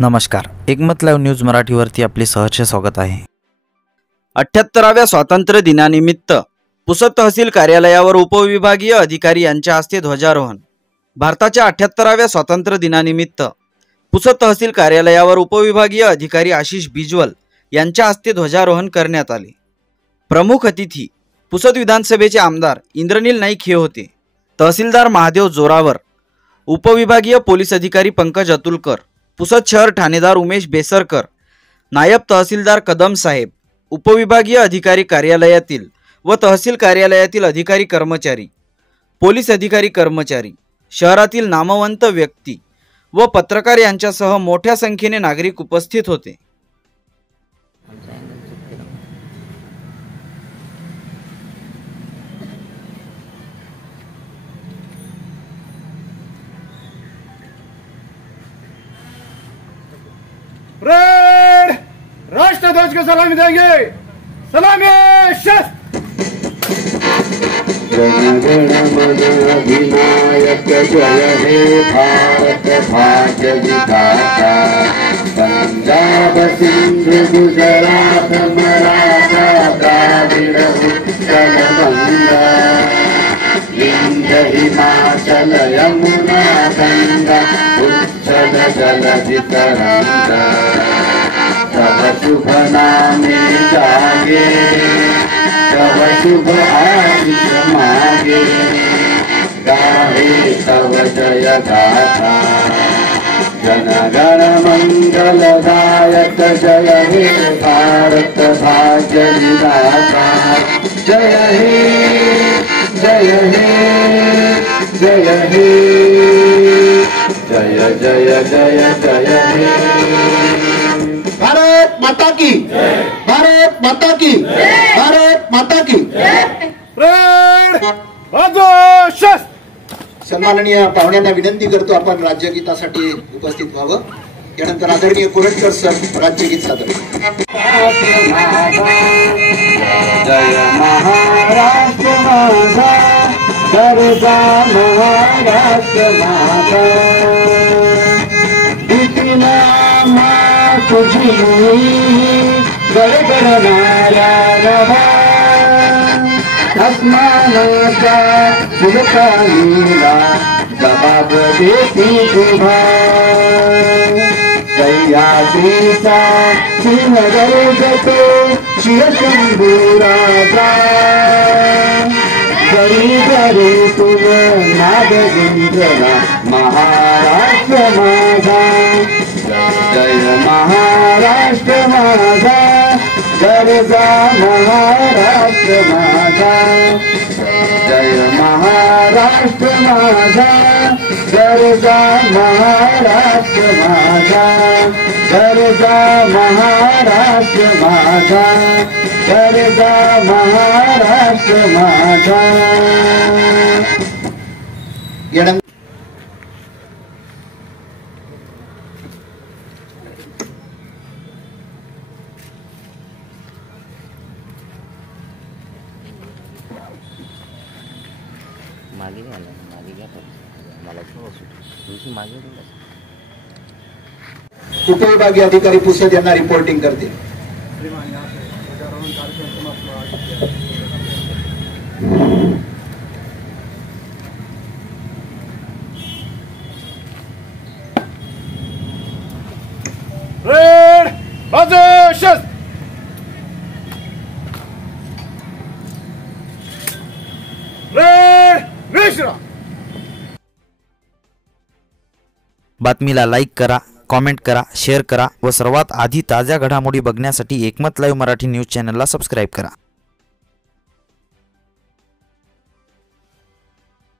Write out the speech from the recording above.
नमस्कार, एकमत live news मराठीवरती आपले सहर्ष स्वागत आहे। 78व्या स्वातंत्र्य दिनानिमित्त पुसद तहसील कार्यालयावर उपविभागीय अधिकारी यांच्या हस्ते ध्वजारोहण। भारताच्या 78व्या स्वातंत्र्य दिनानिमित्त पुसद तहसील कार्यालयावर उपविभागीय अधिकारी आशिष बिजवल यांच्या हस्ते ध्वजारोहण करण्यात आले। प्रमुख अतिथी पुसद विधानसभेचे आमदार इंद्रनील नाईक हे होते। तहसीलदार महादेव जोरावर, उपविभागीय पोलीस अधिकारी पंकज अतुलकर, पुसद शहर ठाणेदार उमेश बेसरकर, नायब तहसीलदार कदम साहेब, उपविभागीय अधिकारी कार्यालयातील व तहसील कार्यालयातील अधिकारी कर्मचारी, पोलीस अधिकारी कर्मचारी, शहरातील नामवंत व्यक्ती व पत्रकार यांच्यासह मोठ्या संख्येने नागरिक उपस्थित होते। राष्ट्रध्वज को सलामी देंगे। सलामी शस्त्र। जनगण मन अधिनायक जय हे भारत भाग्य विधाता। पंजाब सिंध गुजरात मराठा द्राविड़ उत्कल गंगा। विंध्य हिमाचल यमुना गंगा उच्छल जलधि तरंगा। तव शुभ नामे जागे, तव शुभ आशीष मागे। गाहे तव जय गाथा, जनगण मंगलदायक जय हे भारत भाग्य विधाता। जय हे जय हे जय हे जय जय जय जय हे। भारत माता की, भारत माता की, भारत माता की। सन्माननीय पाहुण्यांना विनंती करतो आपण राज्यगीतासाठी उपस्थित व्हावं। यानंतर आदरणीय कोरटकर सर राज्यगीत सादर। जय महाराष्ट्र माझा, गरजा महाराष्ट्र माझा। तुझी गडगडणाऱ्या नभा, आसमानाचा फुलका नीला जबाब देती तुभा। सह्याद्रीचा सिंह गर्जतो शिरशंभूराजा। घरी घरी तुझ नाद गुंजला महाराष्ट्र माझा। जय महाराष्ट्र माझा, गरजा महाराष्ट्र माझा। जय महाराष्ट्र माझा, गरजा महाराष्ट्र माझा। गरजा महाराष्ट्र माझा, गरजा महाराष्ट्र माझा। मागे घ्या ना, मागे घ्या मला मागे उपविभागीय अधिकारी पुसद यांना रिपोर्टिंग करते। बातमीला लाईक करा, कमेंट करा, शेअर करा व सर्वात आधी ताज्या घडामोडी बघण्यासाठी एकमत लाईव्ह मराठी न्यूज चॅनलला सबस्क्राइब करा।